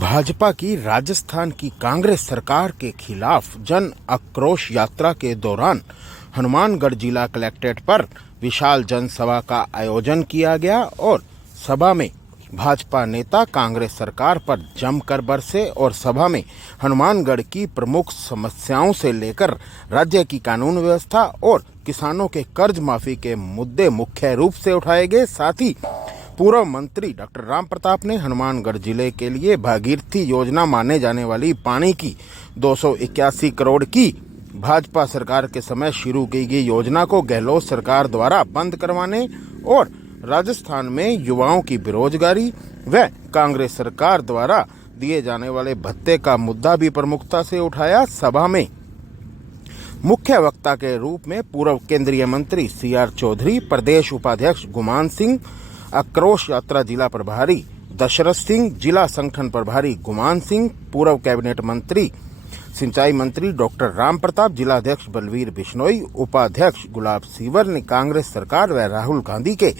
भाजपा की राजस्थान की कांग्रेस सरकार के खिलाफ जन आक्रोश यात्रा के दौरान हनुमानगढ़ जिला कलेक्ट्रेट पर विशाल जनसभा का आयोजन किया गया और सभा में भाजपा नेता कांग्रेस सरकार पर जमकर बरसे और सभा में हनुमानगढ़ की प्रमुख समस्याओं से लेकर राज्य की कानून व्यवस्था और किसानों के कर्ज माफी के मुद्दे मुख्य रूप से उठाए गए। साथ ही पूर्व मंत्री डॉक्टर राम प्रताप ने हनुमानगढ़ जिले के लिए भागीरथी योजना माने जाने वाली पानी की 281 करोड़ की भाजपा सरकार के समय शुरू की गई योजना को गहलोत सरकार द्वारा बंद करवाने और राजस्थान में युवाओं की बेरोजगारी व कांग्रेस सरकार द्वारा दिए जाने वाले भत्ते का मुद्दा भी प्रमुखता से उठाया। सभा में मुख्य वक्ता के रूप में पूर्व केंद्रीय मंत्री CR चौधरी, प्रदेश उपाध्यक्ष गुमान सिंह, आक्रोश यात्रा जिला प्रभारी दशरथ सिंह, जिला संगठन प्रभारी गुमान सिंह, पूर्व कैबिनेट मंत्री सिंचाई मंत्री डॉक्टर राम प्रताप, जिला अध्यक्ष बलवीर बिश्नोई, उपाध्यक्ष गुलाब सीवर ने कांग्रेस सरकार व राहुल गांधी के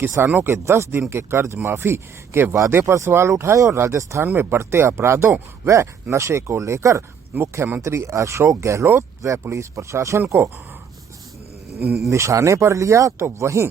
किसानों के 10 दिन के कर्ज माफी के वादे पर सवाल उठाए और राजस्थान में बढ़ते अपराधों व नशे को लेकर मुख्यमंत्री अशोक गहलोत व पुलिस प्रशासन को निशाने पर लिया। तो वहीं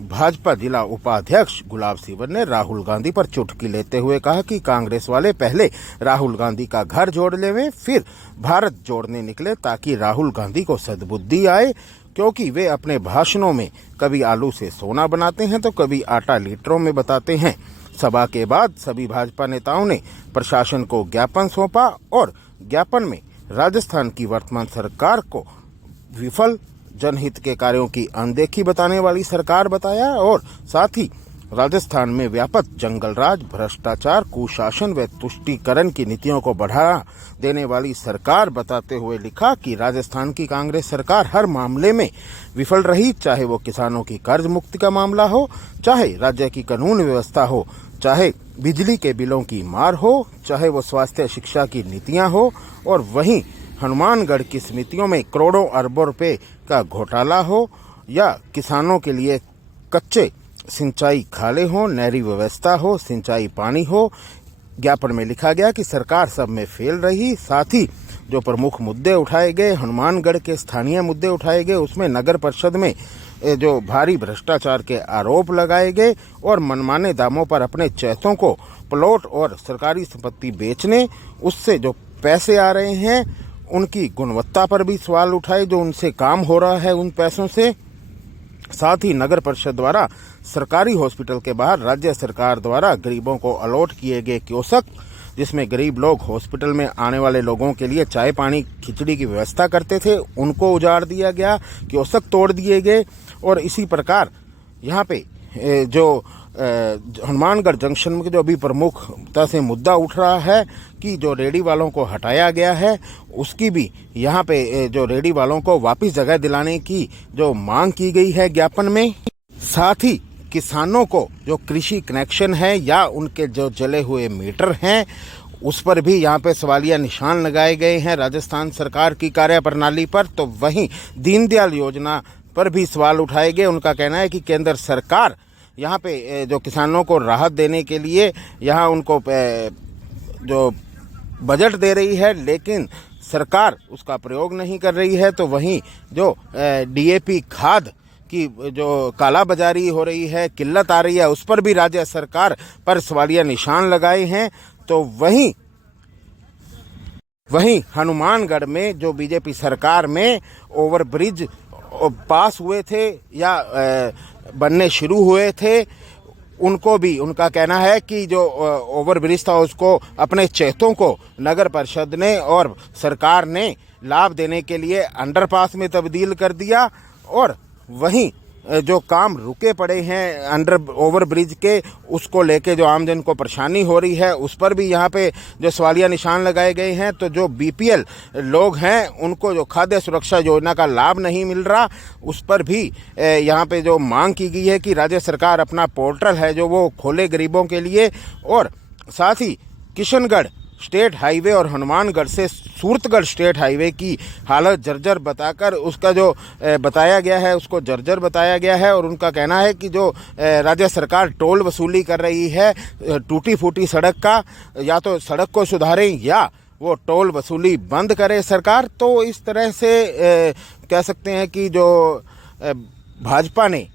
भाजपा जिला उपाध्यक्ष गुलाब सीवर ने राहुल गांधी पर चुटकी लेते हुए कहा कि कांग्रेस वाले पहले राहुल गांधी का घर जोड़ लेवे, फिर भारत जोड़ने निकले ताकि राहुल गांधी को सद्बुद्धि आए, क्योंकि वे अपने भाषणों में कभी आलू से सोना बनाते हैं तो कभी आटा लीटरों में बताते हैं। सभा के बाद सभी भाजपा नेताओं ने प्रशासन को ज्ञापन सौंपा और ज्ञापन में राजस्थान की वर्तमान सरकार को विफल, जनहित के कार्यों की अनदेखी बताने वाली सरकार बताया और साथ ही राजस्थान में व्यापक जंगलराज, भ्रष्टाचार, कुशासन व तुष्टीकरण की नीतियों को बढ़ा देने वाली सरकार बताते हुए लिखा कि राजस्थान की कांग्रेस सरकार हर मामले में विफल रही, चाहे वो किसानों की कर्ज मुक्ति का मामला हो, चाहे राज्य की कानून व्यवस्था हो, चाहे बिजली के बिलों की मार हो, चाहे वो स्वास्थ्य शिक्षा की नीतियां हो और वहीं हनुमानगढ़ की समितियों में करोड़ों अरबों रुपए का घोटाला हो या किसानों के लिए कच्चे सिंचाई खाले हो, नहरी व्यवस्था हो, सिंचाई पानी हो। ज्ञापन में लिखा गया कि सरकार सब में फेल रही। साथ ही जो प्रमुख मुद्दे उठाए गए, हनुमानगढ़ के स्थानीय मुद्दे उठाए गए, उसमें नगर परिषद में जो भारी भ्रष्टाचार के आरोप लगाए गए और मनमाने दामों पर अपने चैतों को प्लॉट और सरकारी संपत्ति बेचने, उससे जो पैसे आ रहे हैं उनकी गुणवत्ता पर भी सवाल उठाए, जो उनसे काम हो रहा है उन पैसों से। साथ ही नगर परिषद द्वारा सरकारी हॉस्पिटल के बाहर राज्य सरकार द्वारा गरीबों को अलॉट किए गए कियोस्क, जिसमें गरीब लोग हॉस्पिटल में आने वाले लोगों के लिए चाय पानी खिचड़ी की व्यवस्था करते थे, उनको उजाड़ दिया गया, कियोस्क तोड़ दिए गए। और इसी प्रकार यहाँ पे जो हनुमानगढ़ जंक्शन में जो अभी प्रमुखता से मुद्दा उठ रहा है कि जो रेडी वालों को हटाया गया है, उसकी भी यहाँ पे जो रेडी वालों को वापस जगह दिलाने की जो मांग की गई है ज्ञापन में। साथ ही किसानों को जो कृषि कनेक्शन है या उनके जो जले हुए मीटर हैं, उस पर भी यहाँ पे सवालिया निशान लगाए गए हैं राजस्थान सरकार की कार्यप्रणाली पर। तो वहीं दीनदयाल योजना पर भी सवाल उठाए गए। उनका कहना है कि केंद्र सरकार यहाँ पे जो किसानों को राहत देने के लिए यहाँ उनको जो बजट दे रही है, लेकिन सरकार उसका प्रयोग नहीं कर रही है। तो वहीं जो DAP खाद की जो कालाबाजारी हो रही है, किल्लत आ रही है, उस पर भी राज्य सरकार पर सवालिया निशान लगाए हैं। तो वहीं हनुमानगढ़ में जो बीजेपी सरकार में ओवरब्रिज पास हुए थे या बनने शुरू हुए थे, उनको भी उनका कहना है कि जो ओवरब्रिज था उसको अपने चेतों को नगर परिषद ने और सरकार ने लाभ देने के लिए अंडरपास में तब्दील कर दिया। और वहीं जो काम रुके पड़े हैं ओवरब्रिज के, उसको लेके जो आमजन को परेशानी हो रही है, उस पर भी यहाँ पे जो सवालिया निशान लगाए गए हैं। तो जो BPL लोग हैं उनको जो खाद्य सुरक्षा योजना का लाभ नहीं मिल रहा, उस पर भी यहाँ पे जो मांग की गई है कि राज्य सरकार अपना पोर्टल है जो वो खोले गरीबों के लिए। और साथ ही किशनगढ़ स्टेट हाईवे और हनुमानगढ़ से सूरतगढ़ स्टेट हाईवे की हालत जर्जर बताकर उसका जो बताया गया है उसको जर्जर बताया गया है। और उनका कहना है कि जो राज्य सरकार टोल वसूली कर रही है टूटी फूटी सड़क का, या तो सड़क को सुधारें या वो टोल वसूली बंद करे सरकार। तो इस तरह से कह सकते हैं कि जो भाजपा ने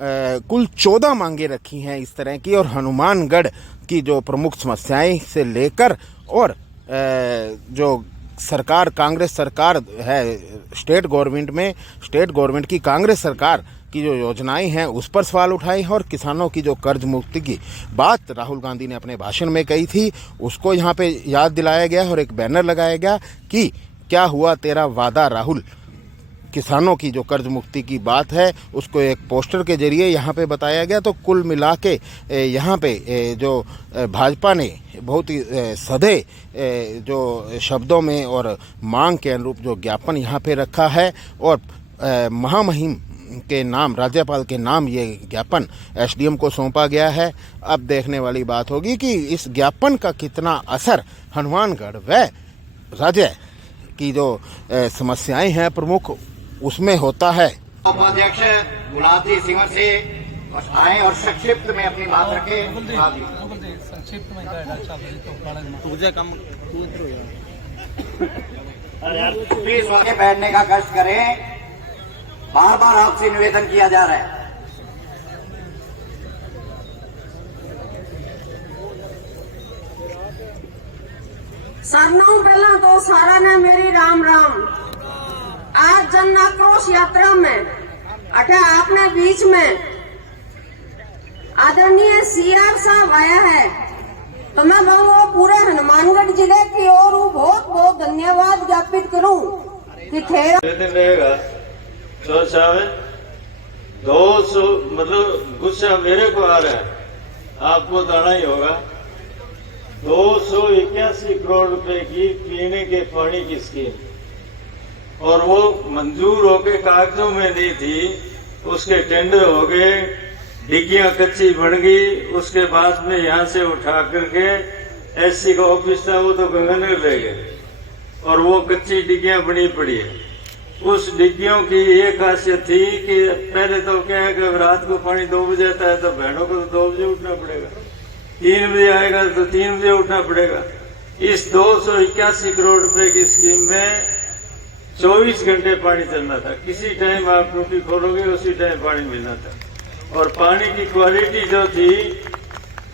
कुल 14 मांगे रखी हैं इस तरह की, और हनुमानगढ़ की जो प्रमुख समस्याएं से लेकर और जो सरकार कांग्रेस सरकार है स्टेट गवर्नमेंट की कांग्रेस सरकार की जो योजनाएं हैं उस पर सवाल उठाए हैं। और किसानों की जो कर्ज मुक्ति की बात राहुल गांधी ने अपने भाषण में कही थी उसको यहाँ पे याद दिलाया गया और एक बैनर लगाया गया कि क्या हुआ तेरा वादा राहुल। किसानों की जो कर्ज मुक्ति की बात है उसको एक पोस्टर के जरिए यहाँ पे बताया गया। तो कुल मिला के यहाँ पे जो भाजपा ने बहुत ही सधे जो शब्दों में और मांग के अनुरूप जो ज्ञापन यहाँ पे रखा है, और महामहिम के नाम राज्यपाल के नाम ये ज्ञापन एसडीएम को सौंपा गया है। अब देखने वाली बात होगी कि इस ज्ञापन का कितना असर हनुमानगढ़ व राज्य की जो समस्याएं हैं प्रमुख उसमें होता है। उपाध्यक्ष गुलाब सिंह से आए और संक्षिप्त में अपनी बात रखें। संक्षिप्त में प्लीज आगे बैठने का कष्ट करें, बार बार आपसे निवेदन किया जा रहा है। सरनाऊ पहला तो सारा ने मेरी राम राम। आज जन आक्रोश यात्रा में अटे आपने बीच में आदरणीय सीआर साहब आया है, तो मैं वो पूरे हनुमानगढ़ जिले की ओर बहुत बहुत धन्यवाद ज्ञापित करूं कि रहेगा 200 मतलब गुस्सा मेरे को आ रहा है, आपको तो आना ही होगा। 281 करोड़ रुपए की पीने के पानी की स्कीम, और वो मंजूर होके कागजों में नहीं थी, उसके टेंडर हो गए, डिग्गियां कच्ची बन गई, उसके बाद में यहाँ से उठा करके एससी का ऑफिस था वो तो गंगानगर ले गए, और वो कच्ची डिग्गियां बनी पड़ी है। उस डिग्गियों की एक खासियत थी कि पहले तो क्या है कि रात को पानी 2 बजे आता है तो बहनों को तो 2 बजे उठना पड़ेगा, 3 बजे आएगा तो 3 बजे उठना पड़ेगा। इस 281 करोड़ रुपए की स्कीम में 24 घंटे पानी चलना था, किसी टाइम आप टूटी खोलोगे उसी टाइम पानी मिलना था। और पानी की क्वालिटी जो थी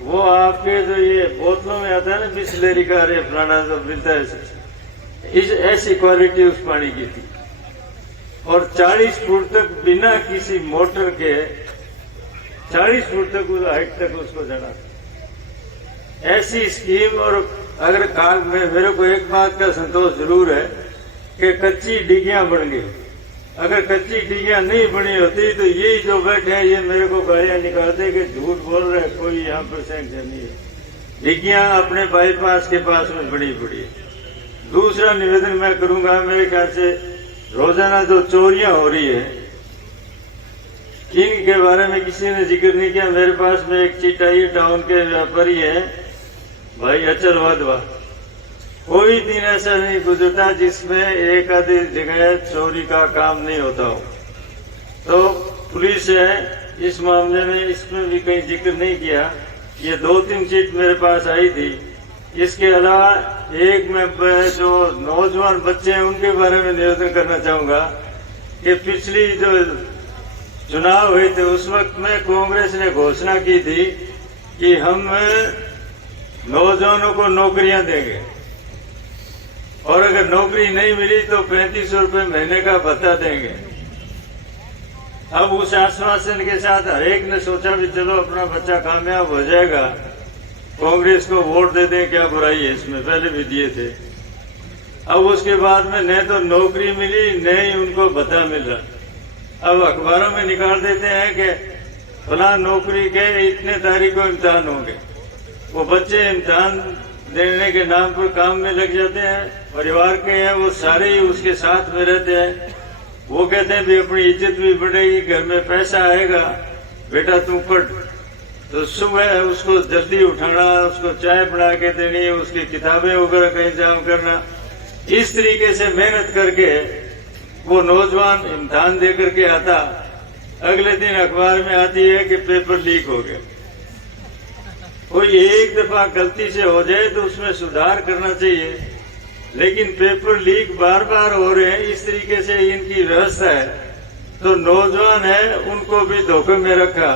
वो आपके जो ये बोतलों में आता है ना बिस्लेरी का अरे फलाना जो मिलता है, इस ऐसी क्वालिटी उस पानी की थी। और 40 फुट तक बिना किसी मोटर के 40 फुट तक उस हाइट तक उसको जाना था, ऐसी स्कीम। और अगर मेरे को एक बात का संतोष जरूर है कि कच्ची डिग्गियां बन गई। अगर कच्ची डिग्गियां नहीं बनी होती तो यही जो बैठे हैं ये मेरे को गालियां निकालते कि झूठ बोल रहे हैं, कोई यहाँ पर सैंक्शन नहीं है। डिग्गियां अपने बाईपास के पास में बनी पड़ी है। दूसरा निवेदन मैं करूंगा, मेरे ख्याल से रोजाना जो चोरियां हो रही है इनके बारे में किसी ने जिक्र नहीं किया। मेरे पास में एक चिट आई, टाउन के व्यापारी है भाई अचल वाधवा, कोई दिन ऐसा नहीं गुजरता जिसमें एक आधी जगह चोरी का काम नहीं होता हो। तो पुलिस है इस मामले में, इसमें भी कहीं जिक्र नहीं किया। ये 2-3 चिट मेरे पास आई थी। इसके अलावा एक मैं जो नौजवान बच्चे हैं उनके बारे में निवेदन करना चाहूंगा कि पिछली जो चुनाव हुए थे उस वक्त में कांग्रेस ने घोषणा की थी कि हम नौजवानों को नौकरियां देंगे, और अगर नौकरी नहीं मिली तो 3500 रुपये महीने का भत्ता देंगे। अब उस आश्वासन के साथ हर एक ने सोचा भी चलो अपना बच्चा कामयाब हो जाएगा, कांग्रेस को वोट दे दें, क्या बुराई है इसमें, पहले भी दिए थे। अब उसके बाद में न तो नौकरी मिली न ही उनको भत्ता मिल रहा। अब अखबारों में निकाल देते हैं कि फलां नौकरी के इतने तारीख को इम्तिहान होंगे। वो बच्चे इम्तिहान देने के नाम पर काम में लग जाते हैं, परिवार के हैं वो सारे ही उसके साथ में रहते हैं। वो कहते हैं भी अपनी इज्जत भी बढ़ेगी, घर में पैसा आएगा, बेटा तू पढ़। तो सुबह उसको जल्दी उठाना, उसको चाय बना के देनी, उसकी किताबें वगैरह का इंतजाम करना, इस तरीके से मेहनत करके वो नौजवान इम्तिहान दे करके आता, अगले दिन अखबार में आती है कि पेपर लीक हो गया। कोई एक दफा गलती से हो जाए तो उसमें सुधार करना चाहिए, लेकिन पेपर लीक बार बार हो रहे हैं, इस तरीके से इनकी व्यवस्था है। तो नौजवान है उनको भी धोखे में रखा।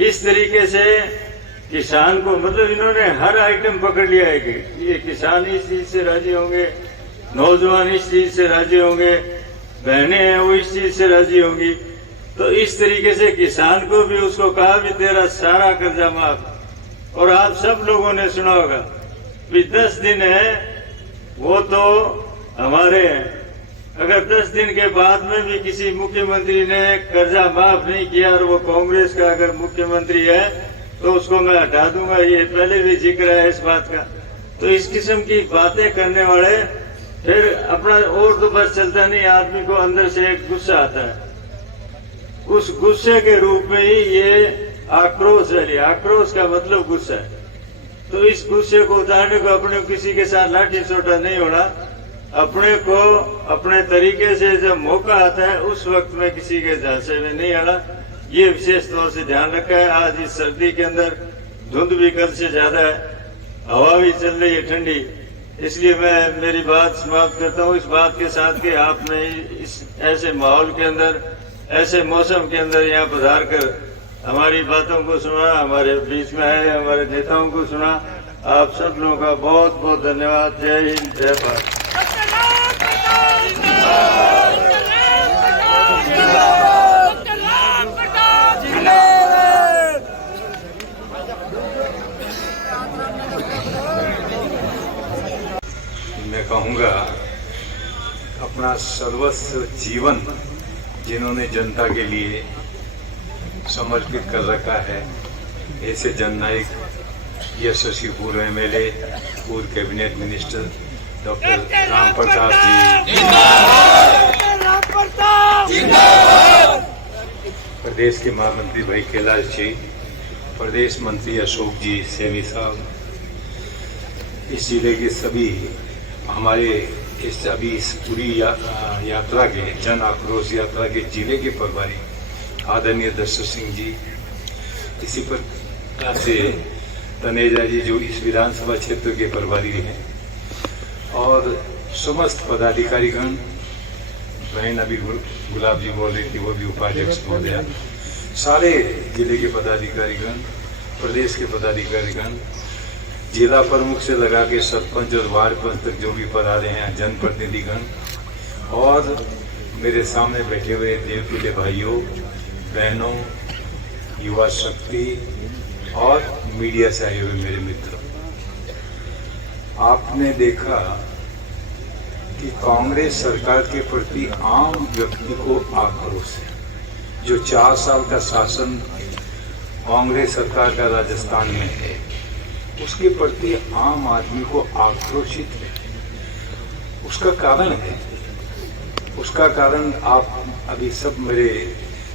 इस तरीके से किसान को, मतलब इन्होंने हर आइटम पकड़ लिया है कि ये किसान इस चीज से राजी होंगे, नौजवान इस चीज से राजी होंगे, बहनें हैं वो इस चीज से राजी होंगी। तो इस तरीके से किसान को भी उसको कहा भी तेरा सारा कर्जा माफ। और आप सब लोगों ने सुना होगा भी 10 दिन है वो तो हमारे हैं। अगर 10 दिन के बाद में भी किसी मुख्यमंत्री ने कर्जा माफ नहीं किया और वो कांग्रेस का अगर मुख्यमंत्री है तो उसको मैं हटा दूंगा, ये पहले भी जिक्र है इस बात का। तो इस किस्म की बातें करने वाले फिर अपना और तो बस चलता नहीं, आदमी को अंदर से एक गुस्सा आता है। उस गुस्से के रूप में ही ये आक्रोश है। आक्रोश का मतलब गुस्सा है। तो इस गुस्से को उतारने को अपने किसी के साथ लाठी सोटा नहीं होना, अपने को अपने तरीके से जब मौका आता है उस वक्त में किसी के झांसे में नहीं आना, ये विशेष तौर से ध्यान रखा है। आज इस सर्दी के अंदर धुंध भी कल से ज्यादा है, हवा भी चल रही है ठंडी, इसलिए मैं मेरी बात समाप्त करता हूँ इस बात के साथ कि आपने इस ऐसे माहौल के अंदर, ऐसे मौसम के अंदर यहाँ पधार कर हमारी बातों को सुना, हमारे बीच में आए हमारे नेताओं को सुना। आप सब लोगों का बहुत बहुत धन्यवाद। जय हिंद, जय भारत। मैं कहूँगा अपना सर्वस्व जीवन जिन्होंने जनता के लिए समर्पित कर रखा है, ऐसे जननायक यशस्वी पूर्व एमएलए, पूर्व cabinet minister doctor Ram Pratap ji, प्रदेश के महामंत्री भाई कैलाश जी, प्रदेश मंत्री अशोक जी, सैनी साहब, इस जिले के सभी हमारे इस पूरी यात्रा के, जन आक्रोश यात्रा के जिले के प्रभारी आदरणीय दशरथ सिंह जी, इसी प्रकार से तनेजा जी जो इस विधानसभा क्षेत्र के प्रभारी हैं, और समस्त पदाधिकारीगण, बहन अभी गुलाब जी बोल रही थी वो भी उपाध्यक्ष महोदया, सारे जिले के पदाधिकारीगण, प्रदेश के पदाधिकारीगण, जिला प्रमुख से लगा के सरपंच और वार्ड पंच तक जो भी पधारे हैं, जनप्रतिनिधिगण, और मेरे सामने बैठे हुए देवतुल्य भाइयों बहनों, युवा शक्ति और मीडिया से आए हुए मेरे मित्र, आपने देखा कि कांग्रेस सरकार के प्रति आम व्यक्ति को आक्रोश है। जो 4 साल का शासन कांग्रेस सरकार का राजस्थान में है, उसके प्रति आम आदमी को आक्रोशित है। उसका कारण है, उसका कारण आप अभी सब मेरे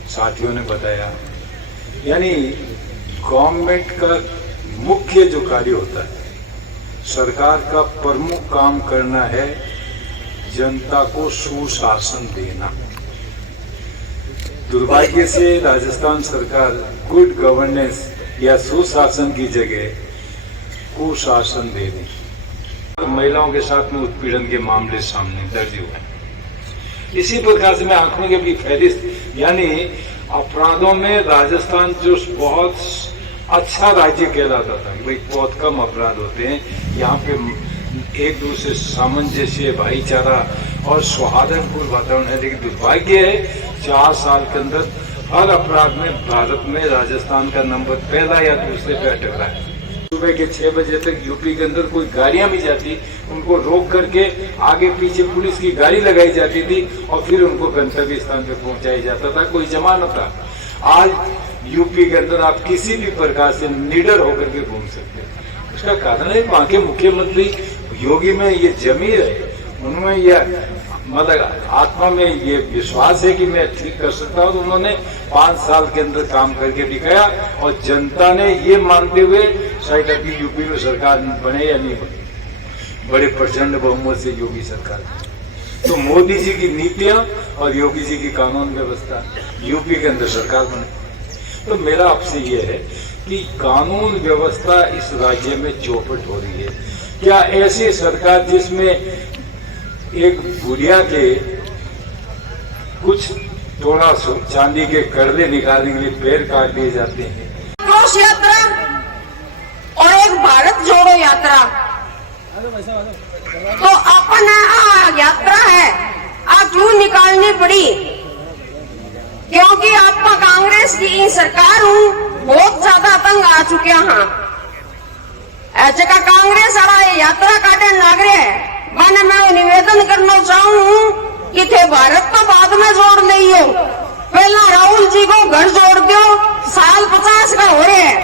साथियों ने बताया। यानी गवर्नमेंट का मुख्य जो कार्य होता है, सरकार का प्रमुख काम करना है जनता को सुशासन देना। दुर्भाग्य से राजस्थान सरकार गुड गवर्नेंस या सुशासन की जगह कुशासन दे रही। महिलाओं के साथ में उत्पीड़न के मामले सामने दर्ज हुए। इसी प्रकार से मैं आंकड़ों के भी फहरिस्त, यानी अपराधों में राजस्थान जो बहुत अच्छा राज्य कहलाता था, भाई बहुत कम अपराध होते हैं यहाँ पे, एक दूसरे सामंजस्य, भाईचारा और सौहार्दपूर्ण वातावरण है। लेकिन दुर्भाग्य है 4 साल के अंदर हर अपराध में भारत में राजस्थान का नंबर पहला या दूसरे पे अटक रहा है। सुबह के 6 बजे तक यूपी के अंदर कोई गाड़ियां भी जाती, उनको रोक करके आगे पीछे पुलिस की गाड़ी लगाई जाती थी और फिर उनको गंतव्य स्थान पे पहुंचाया जाता था, कोई जमानत था। आज यूपी के अंदर आप किसी भी प्रकार से निडर होकर के घूम सकते हैं। उसका कारण है वहां के मुख्यमंत्री योगी में ये जमीर है, उनमें यह मतलब आत्मा में ये विश्वास है कि मैं ठीक कर सकता हूं। तो उन्होंने 5 साल के अंदर काम करके दिखाया और जनता ने ये मानते हुए शायद अभी यूपी में सरकार बने या नहीं बने, बड़े प्रचंड बहुमत से योगी सरकार। तो मोदी जी की नीतियां और योगी जी की कानून व्यवस्था यूपी के अंदर सरकार बने। तो मेरा आपसे ये है कि कानून व्यवस्था इस राज्य में चौपट हो रही है। क्या ऐसी सरकार जिसमें एक बुढ़िया के कुछ थोड़ा चांदी के कर्जे निकालने के लिए पैर काट दिए जाते हैं, क्रोश यात्रा और एक भारत जोड़ो यात्रा, तो अपन यात्रा है क्यों निकालनी पड़ी? क्योंकि आपका कांग्रेस की सरकार हूँ बहुत ज्यादा तंग आ चुके हैं। जगह कांग्रेस वाला यात्रा काटने लग रहे है। मैं निवेदन करना चाहूँ कि थे भारत तो बाद में जोड़ लियो, पहला राहुल जी को घर जोड़ दो। साल 50 का हो रहे हैं,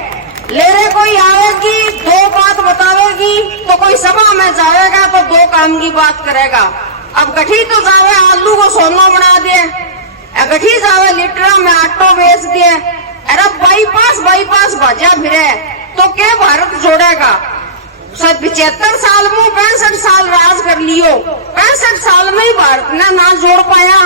ले रहे कोई आवेगी 2 बात बतावेगी, तो कोई सभा में जाएगा तो 2 काम की बात करेगा। अब गठी तो जावे आलू को सोना बना दे, गठी जावे लीटरा में आटो बेच दिए, अरे बाईपास भाजा फिरे, तो क्या भारत जोड़ेगा? 75 साल में 65 साल राज कर लियो, 65 साल में ही भारत ने ना जोड़ पाया,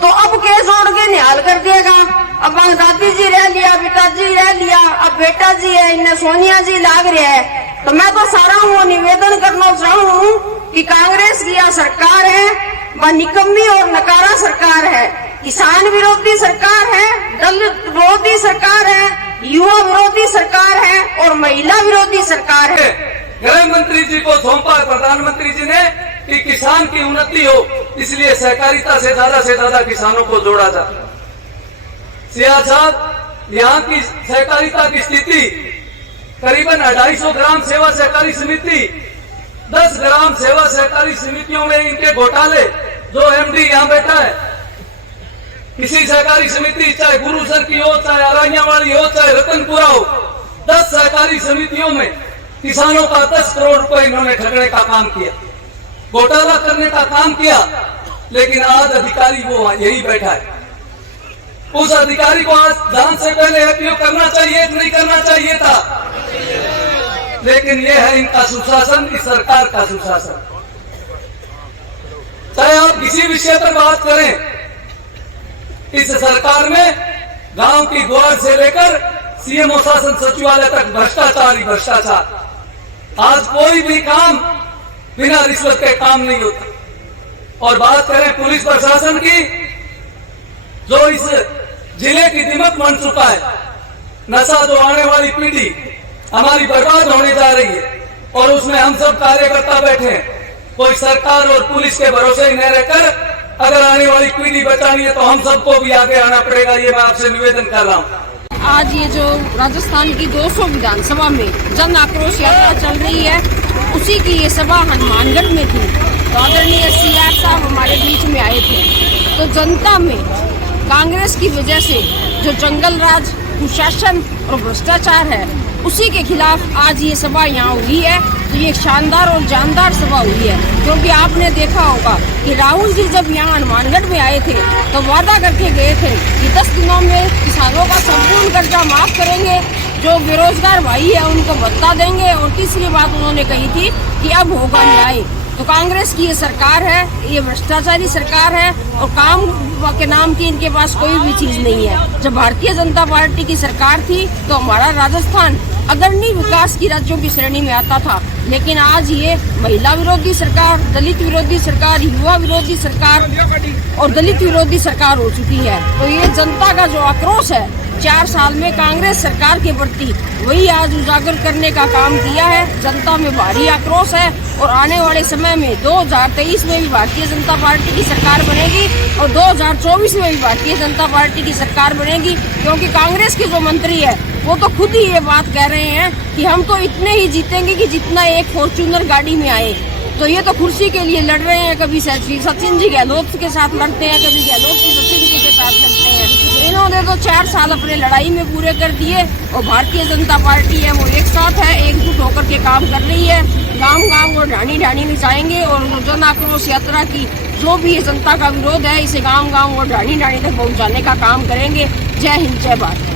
तो अब के जोड़ के निहाल कर देगा। अब दादी जी रह लिया, पिताजी रह लिया, अब बेटा जी है, इन्हें सोनिया जी लाग रहे है। तो मैं तो सारा वो निवेदन करना चाहूँ कि कांग्रेस की यह सरकार है वह निकम्मी और नकारा सरकार है, किसान विरोधी सरकार है, दलित विरोधी सरकार है, युवा विरोधी सरकार है और महिला विरोधी सरकार है। गृह मंत्री जी को सौंपा प्रधानमंत्री जी ने कि किसान की उन्नति हो, इसलिए सहकारिता से ज्यादा किसानों को जोड़ा जाए। सियासत यहाँ की सहकारिता की स्थिति करीबन 250 ग्राम सेवा सहकारी समिति, 10 ग्राम सेवा सहकारी समितियों में इनके घोटाले। जो एमडी यहाँ बैठा है, किसी सहकारी समिति चाहे गुरुसर की हो, चाहे अराइया वाली हो, चाहे रतनपुरा हो, 10 सहकारी समितियों में किसानों का 10 करोड़ रुपए इन्होंने ठगने का काम किया, घोटाला करने का काम किया। लेकिन आज अधिकारी वो यही बैठा है। उस अधिकारी को आज जान से पहले उपयोग करना चाहिए, नहीं करना चाहिए था, लेकिन ये है इनका सुशासन, इस सरकार का सुशासन। चाहे आप किसी विषय पर बात करें, इस सरकार में गांव की द्वार से लेकर सीएमओ शासन सचिवालय तक भ्रष्टाचार ही भ्रष्टाचार। आज कोई भी काम बिना रिश्वत के काम नहीं होता। और बात करें पुलिस प्रशासन की, जो इस जिले की दिमक बन चुका है, नशा जो आने वाली पीढ़ी हमारी बर्बाद होने जा रही है, और उसमें हम सब कार्यकर्ता बैठे हैं। कोई सरकार और पुलिस के भरोसे ही न रहकर अगर आने वाली पीढ़ी बचानी है तो हम सबको भी आगे आना पड़ेगा। ये मैं आपसे निवेदन कर रहा हूँ। आज ये जो राजस्थान की 200 विधानसभा में जन आक्रोश यात्रा चल रही है, उसी की ये सभा हनुमानगढ़ में थी। तो आदरणीय सीआर साहब हमारे बीच में आए थे। तो जनता में कांग्रेस की वजह से जो जंगल राज, कुशासन और भ्रष्टाचार है, उसी के खिलाफ आज ये सभा यहाँ हुई है। तो ये शानदार और जानदार सभा हुई है, क्योंकि आपने देखा होगा कि राहुल जी जब यहाँ हनुमानगढ़ में आए थे तो वादा करके गए थे कि 10 दिनों में किसानों का संपूर्ण कर्जा माफ करेंगे, जो बेरोजगार भाई है उनको भत्ता देंगे, और तीसरी बात उन्होंने कही थी कि अब होगा न्याय। तो कांग्रेस की ये सरकार है, ये भ्रष्टाचारी सरकार है, और काम के नाम की इनके पास कोई भी चीज नहीं है। जब भारतीय जनता पार्टी की सरकार थी तो हमारा राजस्थान अग्रणी विकास की राज्यों की श्रेणी में आता था, लेकिन आज ये महिला विरोधी सरकार, दलित विरोधी सरकार, युवा विरोधी सरकार और दलित विरोधी सरकार हो चुकी है। तो ये जनता का जो आक्रोश है 4 साल में कांग्रेस सरकार के प्रति, वही आज उजागर करने का काम किया है। जनता में भारी आक्रोश है, और आने वाले समय में 2023 में भी भारतीय जनता पार्टी की सरकार बनेगी और 2024 में भी भारतीय जनता पार्टी की सरकार बनेगी, क्योंकि कांग्रेस के जो मंत्री है वो तो खुद ही ये बात कह रहे हैं कि हम तो इतने ही जीतेंगे कि जितना एक फॉर्च्यूनर गाड़ी में आए। तो ये तो कुर्सी के लिए लड़ रहे हैं, कभी सचिन जी गहलोत के साथ लड़ते हैं, कभी गहलोत जी सचिन जी के साथ लड़ते हैं। इन्होंने तो 4 साल अपने लड़ाई में पूरे कर दिए, और भारतीय जनता पार्टी है वो एक साथ है, एकजुट होकर के काम कर रही है। गांव गांव को ढाणी ढाणी में जाएंगे, और जन आक्रोश यात्रा की जो भी जनता का विरोध है, इसे गांव गांव और ढाणी ढाणी तक पहुंचाने का काम करेंगे। जय हिंद, जय भारत।